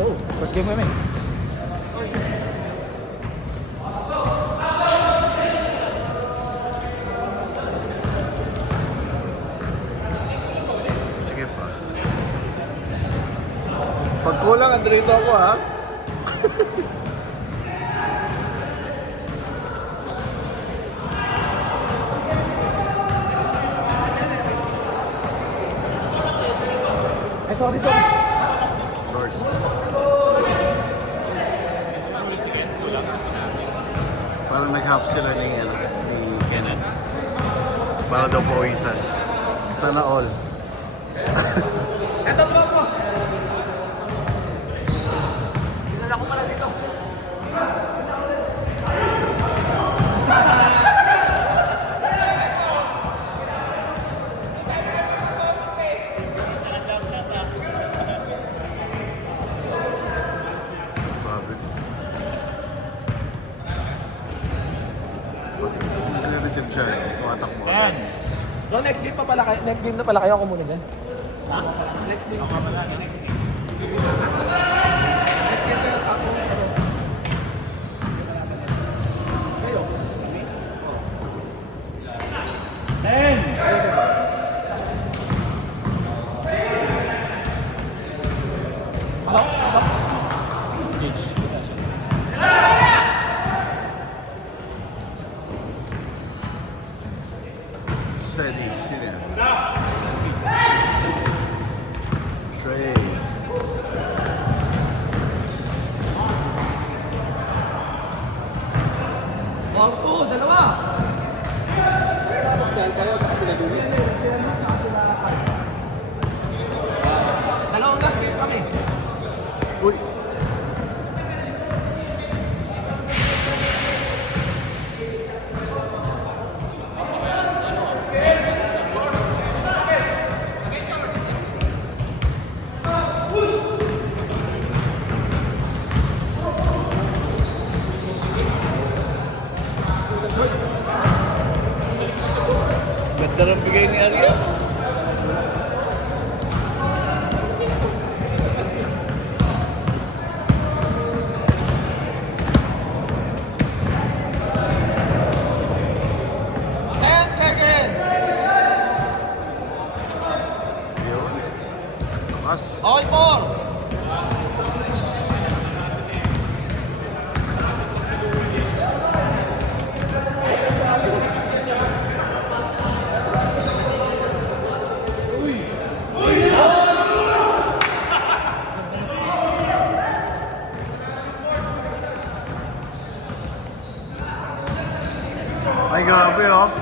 Oh, first game mo yun. Sige pa. Pag kulang, andrito ako ha. Ay, sorry, sorry. George. Parang nag-half sila ni Kenneth. Para daw pawisan. Sana all. Eto ba po? Isa ko pala dito. Grabe. Nagre-receive siya. Tumatakbo. No, next game pa pala kayo. Next game na pala kayo. Ako muna dyan. Next game. Ako pala. Next game. Next game kayo. Ako. Kayo. Ten. Hello? Change. Steady. Sino yan? Trey. Wow, to, dalawa. Tapos yan kayo, baka sila dumi. Dalawang last game kami. Uy! Ganda ng bigay ni Ariel. Yun. Mas. All four. Ay, grabe oh.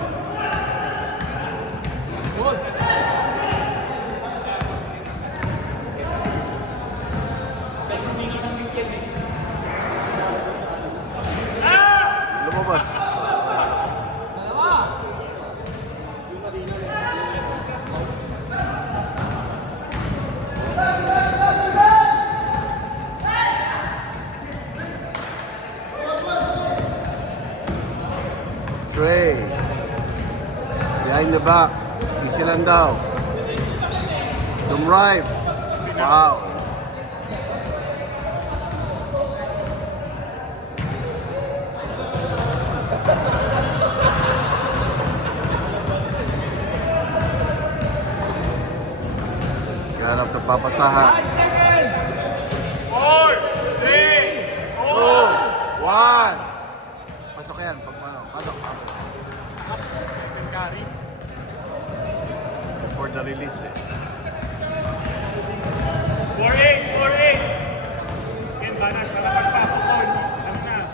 Lumabas. Trey. Behind the back. Easy lang daw. Dumrive. Wow. Ganap na papasahan. 4, 3, 2, 1. Pasok yan. Pasok. Before the release eh. 4-8, 4-8. Yan ba na? Para pagpasok ko. Alam na.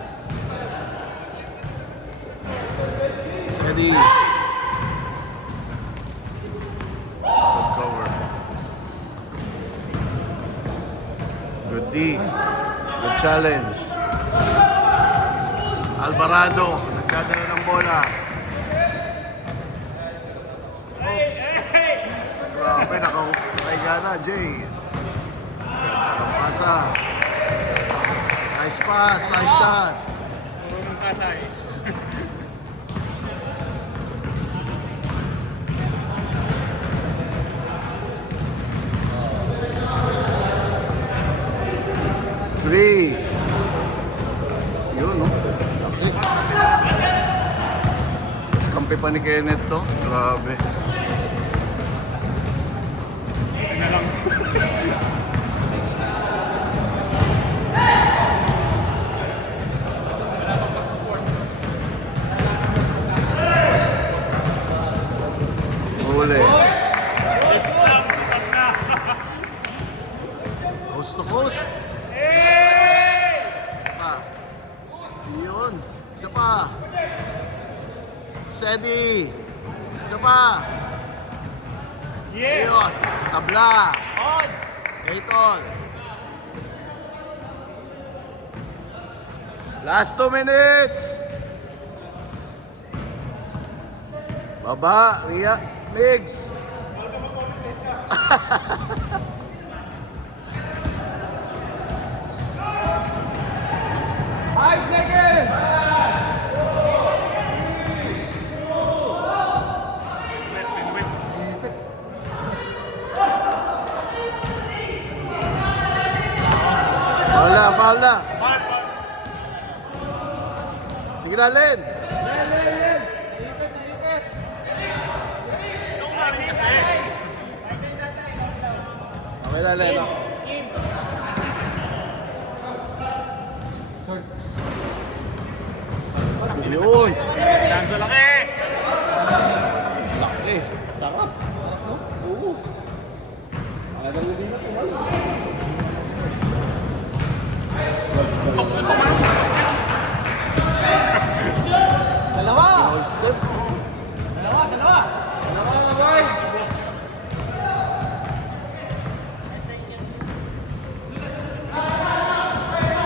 Steady. Good cover. Good D. Good challenge. Alvarado. Nagdadala ng bola. Oops. Grabe, nakahiga na, Jay. Ganda ng pasa. Nice pass, nice shot. Puro ng katay. 3. Yun, no? Laki. Tapos kampi pa ni Kenneth to. Grabe. Huli. It's lang, sukat na. Coast to coast. Pa. Yun. Isa pa. Steady. Isa pa. Yes! Yun. Tabla. Dayton. Last 2 minutes. Baba. Ria. Migs. Foul na. Sige na, Len. Okay na, Len. Yun. Yan sa laki! Laki. Sarap. No? Oo. Alam mo din na tumal. Dalawa! No step. Dalawa, boy!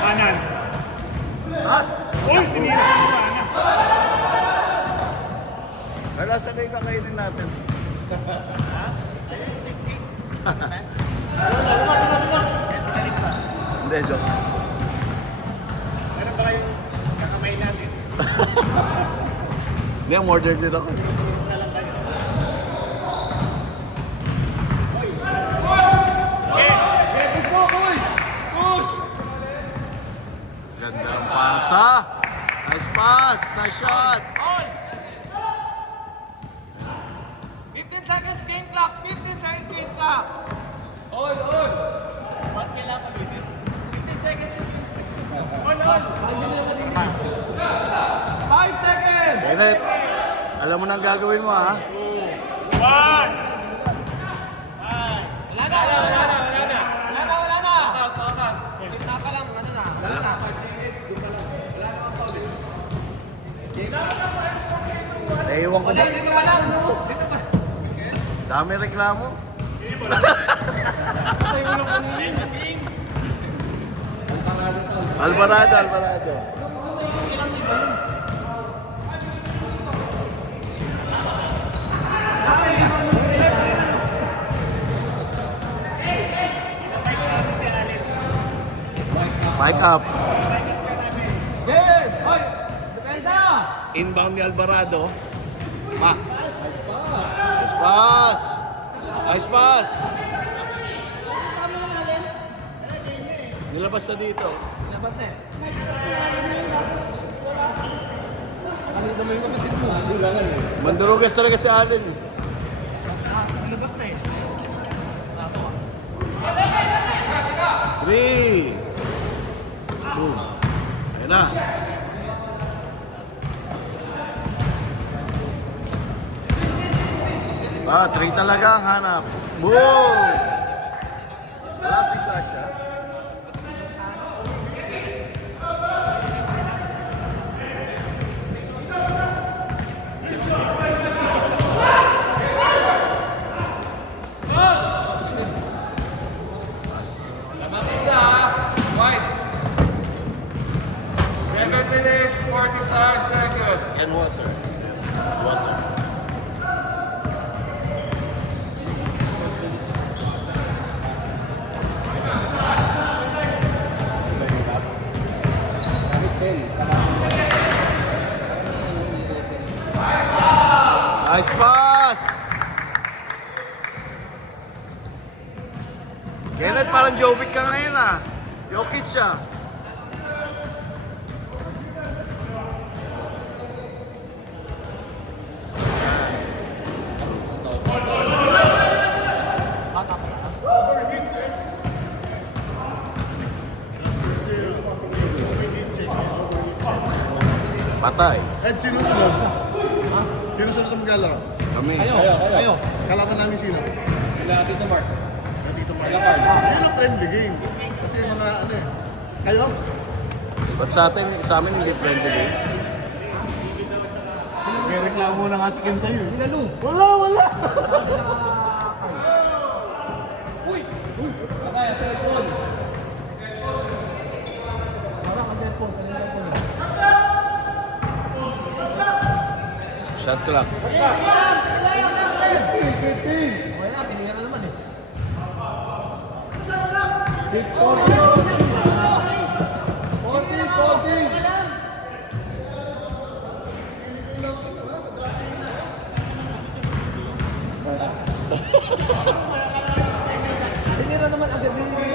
Kanan. Taas. Uy, tinira ko sa kanya. Kaya saan na yung kakainin natin? Hindi, joke. Meron ba kayong kakamay natin? Hindi, order din ako. Ganda ng pasa. Nice pass. Nice shot. 15 seconds game clock! 15 seconds game clock! All! Ba't kailangan pa 15 seconds! All! 5 seconds! Kenneth, alam mo na ang gagawin mo, ha? 1! Wala na! Gitna pa lang, ano na? Wala na. Naiwan ko ba? Dito pa lang, no? Dito pa. Dami reklamo. Alvarado. Mic up. Game! Hoy! Depensa! Inbound ni Alvarado. Max. Nice pass. Nice pass. Nilabas na dito. Labat na eh. Nakita mo yung kapatid mo. Bulangan eh. Mandurugas talaga si Allen. Eh. Labas na eh. 3. Boom. Ayun na. Ah, 3 talaga ang hanap. Boom! Wala si Sasha. And water. Water. Nice pass! Kenneth, parang Jovic ka ngayon, ah. Jokic siya. Patay. Ed, sino sunod? Sino sunod ang maglalaro? Kami. Kayo. Kalaban namin sino? Sila Tito Mark. Dito mga Yun ang friendly game. Kasi yung mga ano eh. Kayo? Ba't sa amin hindi friendly game? May reklamo na nga si Ken sa'yo. Wala! Kaya, cellphone. Shot clock. Tinira naman agad din yung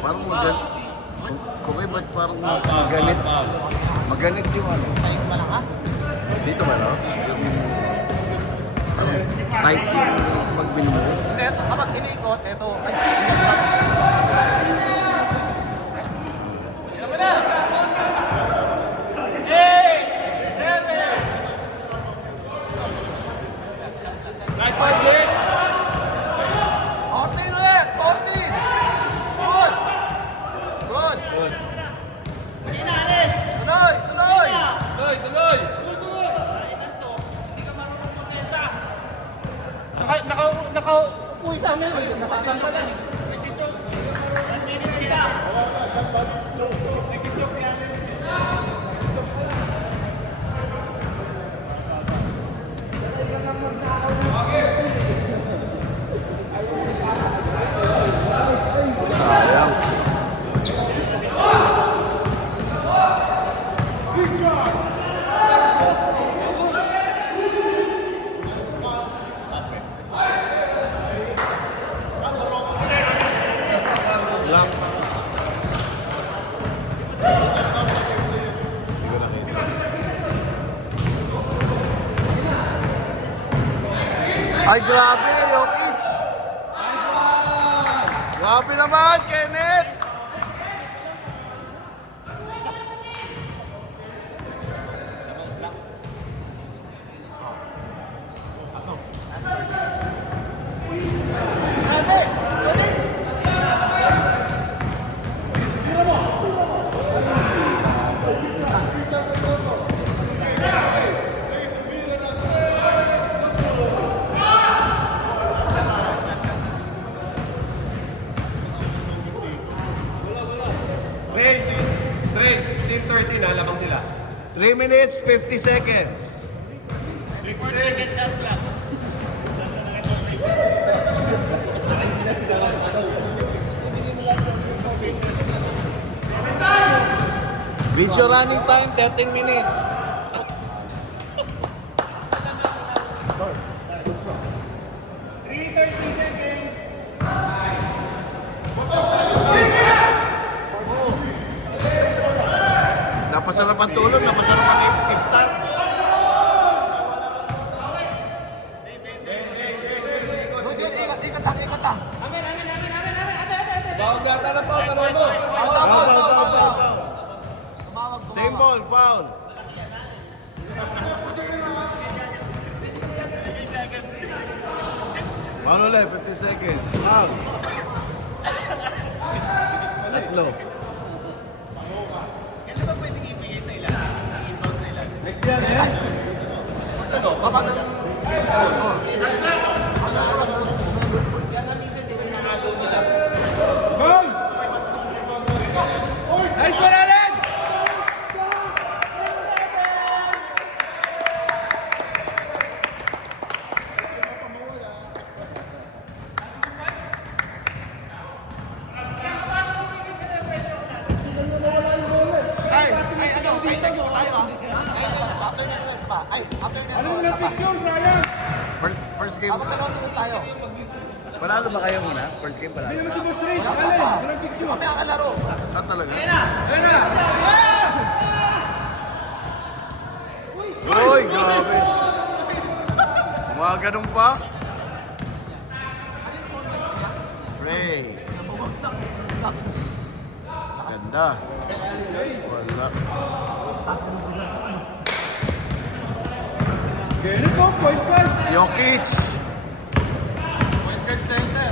Parang Kumay, ba't parang maganit? Maganit yung ano? Tayo ba lang ha? Dito ba, no? Yung... Ano? Tight yung pag minumove. Ito, kapag iniikot, ito, ay, Nice one, Jake! 14 ulit! 14! Good! Good! Good. Tuloy! Tuloy! Tuloy! Tuloy! Naka-uwi sa amin. Nasasang pa lang. Sayang. Block. Hindi ko nakita. Ay, grabe, Jokic! Grabe naman, Kenneth! Trey, 16-13 ha, lamang sila. 3 minutes, 50 seconds. Video running time, 13 minutes. Napasarap ang tulog, napasarap ang iftar. Ikat lang. Bawag yata ng foul, tanong mo. Foul. Same ball, foul. Foul ulit, 50 seconds. Foul. Tatlo. Kapag Nice one, Allen! Ay, ano? Ay, next pa tayo ah. Ay, after next. pa. Ay, after nito, Ano mo isa lang pa. picture, sayang? First game. Tapos sunod tayo. Panalo ba kayo muna? First game panalo. Hindi naman si Boss Ray. Wala Alin, pa. walang picture. Kami ang kalaro. Ah, talaga? Ayun na! Uy, grabe. Mga ganun pa? Ray. Ganda. Wala. Ganito, point guard. Jokic. Point guard center.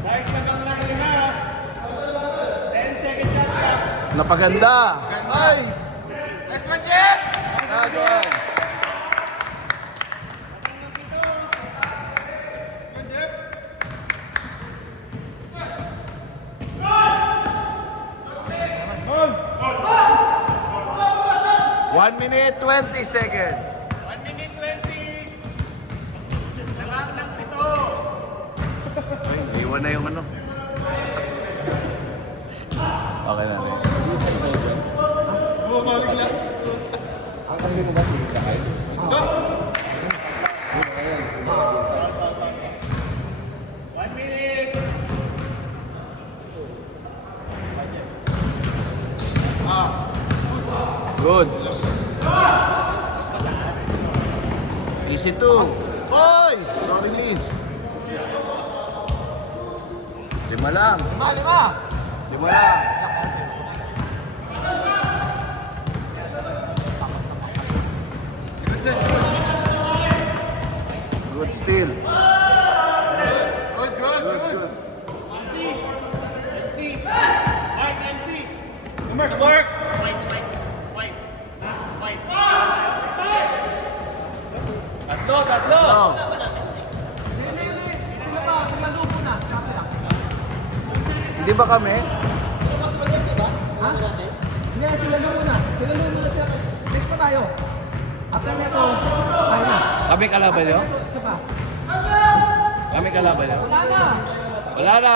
Bike lang ang lang lima. 10 seconds shot clock. Napaganda. Ay! Nice one, Jeff! Nagawa. Hold! 1 minute, 20 seconds. 1 minute 20. Nalang ng pito. Ay, iwan na yung ano. Okay na rin. Bumalik lang. One minute. Good. Easy two. Oy! Sorry, miss. 5 lang. 5 lang. Good still. Good, good, Good, good. good. Mark, MC. Mark, Mark. Tatlo. Oh. Hindi ba kami? Hindi, sila muna. Sila muna siya. Next pa tayo. After nito, tayo na. Kami kalaban nyo? Isa pa. Kami kalaban nyo? Wala na. Wala na.